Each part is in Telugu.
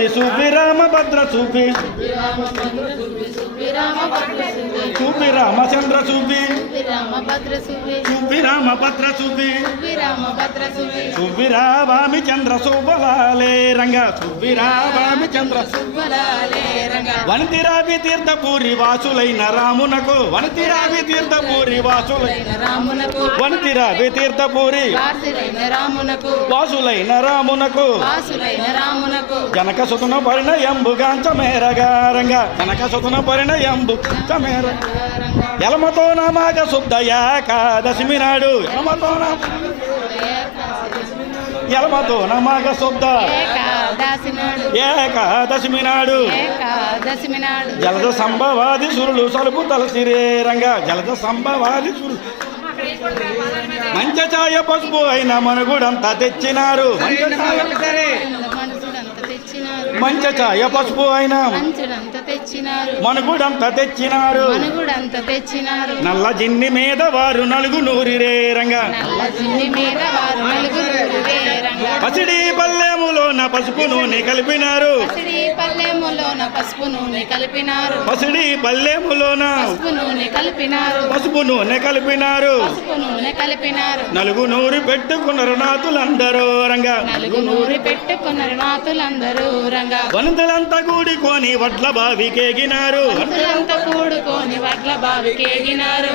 శుభి శుభి రామభద్ర శుభి శుభి రామచంద్ర శుభి శుభి రామభద్ర శుభి శుభి రావామి చంద్ర శుభలాలే రంగ శుభి రావామి చంద్ర వనతిరావి తీర్థపూరి వాసులైన రామునకు వనతిరావి తీర్థపూరి వాసులైన రామునకు వనతిరావి తీర్థపూరి వాసులైన రామునకు జనక సుతున పరిణయంబుగాంచ మేరగారంగ జనక సుతున పరిణయంబు మేర ఎలమతో నామాగ శుద్ధ ఏకాదశమి నాడు ఎలమతో నమాగ శుద్ధ ఏకాదశమి నాడు జలద సంభవాది సురులు సలుపు తలసిరే రంగ జలద సంభవాది సురులు మంచఛాయ పసుపు అయిన మనుగుడంతా తెచ్చినారు మంచఛాయ పసుపు అయిన మనుగుడంతా తెచ్చినారు నల్ల జిన్ని మీద వారు నలుగు నూరిరే రంగ పసిడి పల్లెములోన పసుపు నూనె కలిపినారు పసిడి పల్లెములోన పసుపు నూనె కలిపినారు నలుగు నూరి పెట్టుకున్నారు నాతులందరూ రంగా వనంతులంతా కూడుకొని వడ్ల బావికేగినారు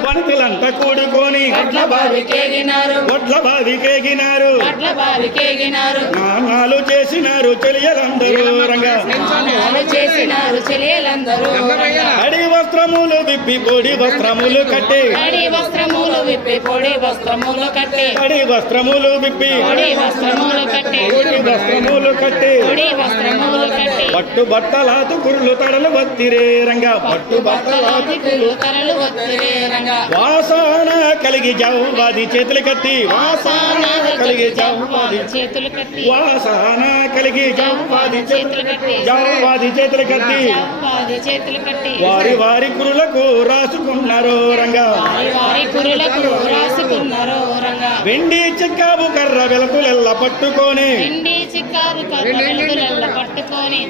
వనంతులంతా కూడుకొని వడ్ల బావికేగినారు నానాలు చేసినారు చెలియలందరూ రంగా అడి వస్త్రములు విప్పి పొడి వస్త్రములు కట్టి అడి వస్త్రములు విప్పి పొడి వస్త్రములు కట్టి పట్టు బట్టలాతు కురులు తడలు వత్తిరే రంగా పట్టు బట్టలాతు వాసన కలిగి జవ్వాది చేతులు కట్టి వాసన కలిగి జవ్వాది చేతులు కట్టి వారి వారి కురులకు రాసుకున్నారు రంగా వెండి చిక్కాబు కర్ర వెలకులెల్ల పట్టుకొని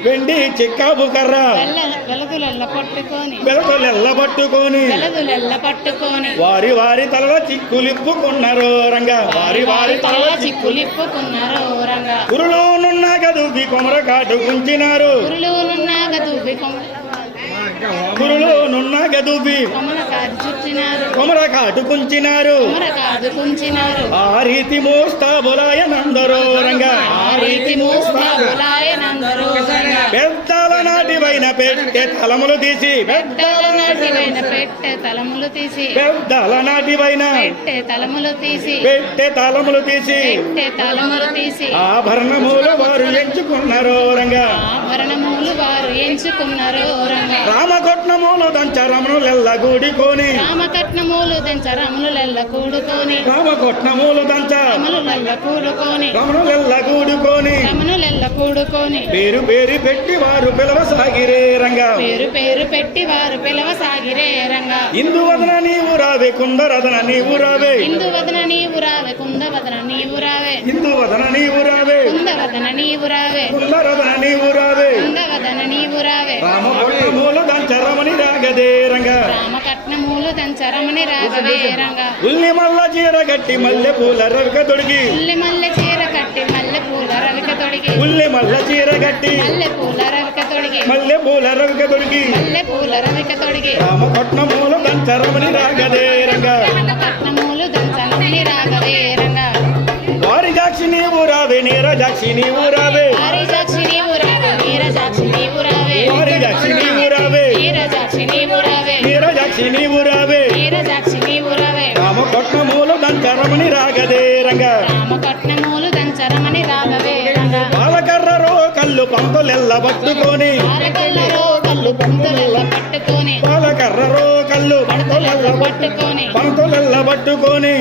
వెండి చిక్కాబు కర్ర వెలకులెల్ల పట్టుకొని వారి వారి తలల చిక్కులిప్పుకున్నారు రంగా కురులో నున్న గదుబి కొమర కాటు గుంచినారు కొమర కాటు కుంచినారు ఆ రీతి మోస్తాబులాయనందరో రంగా పెద్దల నాటివైన పెట్టె తలములు తీసి పెద్దల నాటివైన పెట్టె తలములు తీసి ఆభరణములు వారు ఎంచుకున్నారు రంగా రామకట్నములు దంచరములెల్ల కూడుకొని పేరు పేరు పెట్టి వారు పిలవసాగిరే రంగా ఇందువదన నీవు రావే కుందరదన నీవు రావే ఇందువదన నీవు రావే కుందరదన నీవు రావే రామకట్నములు దంచరమని రాగదే రంగా ఉల్లి మల్ల చీర కట్టి మల్లె పూల రవిక తొడిగి రామకట్నములు దంచరమని రాగదే రంగా వారి జాక్షి నీవు రావే నీరజాక్షి నీవు రావే రామకట్నములు దంచరమని రాగదే రంగా పాలకర్రరో కళ్ళు పంతులెల్ల పట్టుకొని పంతులెల్ల పట్టుకొని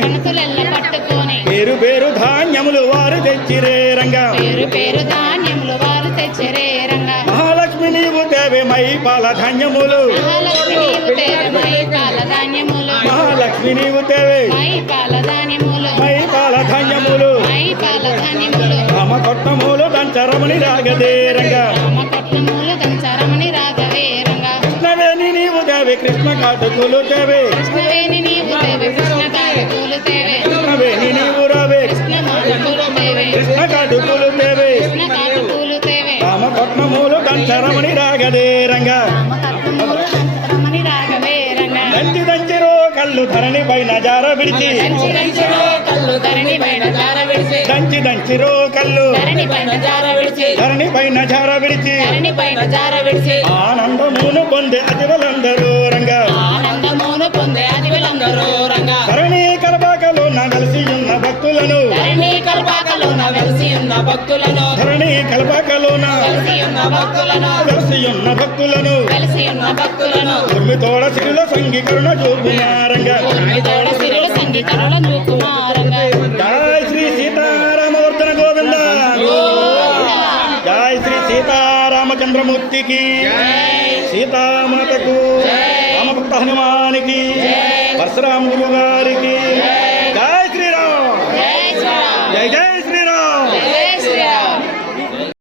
పేరు పేరు ధాన్యములు వారు తెచ్చిరే రంగా మహాలక్ష్మి నీవు తేవే మై పాల ధాన్యములు మహాలక్ష్మి నీవు తేవే మై పాల ధాన్యములు రామకట్నములు దంచరమని రాగదే రంగా కొట్లమూలు దంచరమణి రాఘవే రంగా కృష్ణవేణి నీవు దేవి కృష్ణ కాటుకులు దేవి కృష్ణవేణి నీవు దేవి కృష్ణ కాటుకులు దేవి కృష్ణవేణి నీవు రావే కృష్ణ మాటుకులు దేవి కృష్ణ కాటుకులు దేవి కృష్ణ కాటుకులు దేవి రామ కొట్నమూలు దంచరమణి రాగదే రంగా రామ కొట్లమూలు దంచరమణి రాఘవే రంగా దంచి దంచిరో కళ్ళు ధరణి పైన జార విడిచి దంచి దంచిరో కళ్ళు ధరణి పైన జార విడిచి దంచి దంచిరో కళ్ళు ధరణి పైన జార విడిచి ధరణి పైన జార విడిచి ధరణి పైన జార విడిచి ఆనందమును పొందే అతివలందరూ రంగా ఆనందమును పొందే అదివలందరూ రంగా ధరణి కలపాకలో నా కలిసి ఉన్న భక్తులను ధరణి కల్పాకలోన వెలిసి ఉన్న భక్తులను ధరణి కలపాకలోన వెలిసి ఉన్న భక్తులను కలిసి ఉన్న భక్తులను వెలిసి ఉన్న భక్తులను ఉర్మితోడ సిరిలో సంగీకరణ చూపునారంగా తోడ సిరుల సంగీతరుల చూకుమారంగా జై శ్రీ సీతారామవర్ధన గోవింద జై శ్రీ సీతారామచంద్రమూర్తికి సీతామాతకు రామభక్త హనుమానికి పరశురామ గురు గారికి జై శ్రీరామ్ జై శ్రీరామ్ జై జై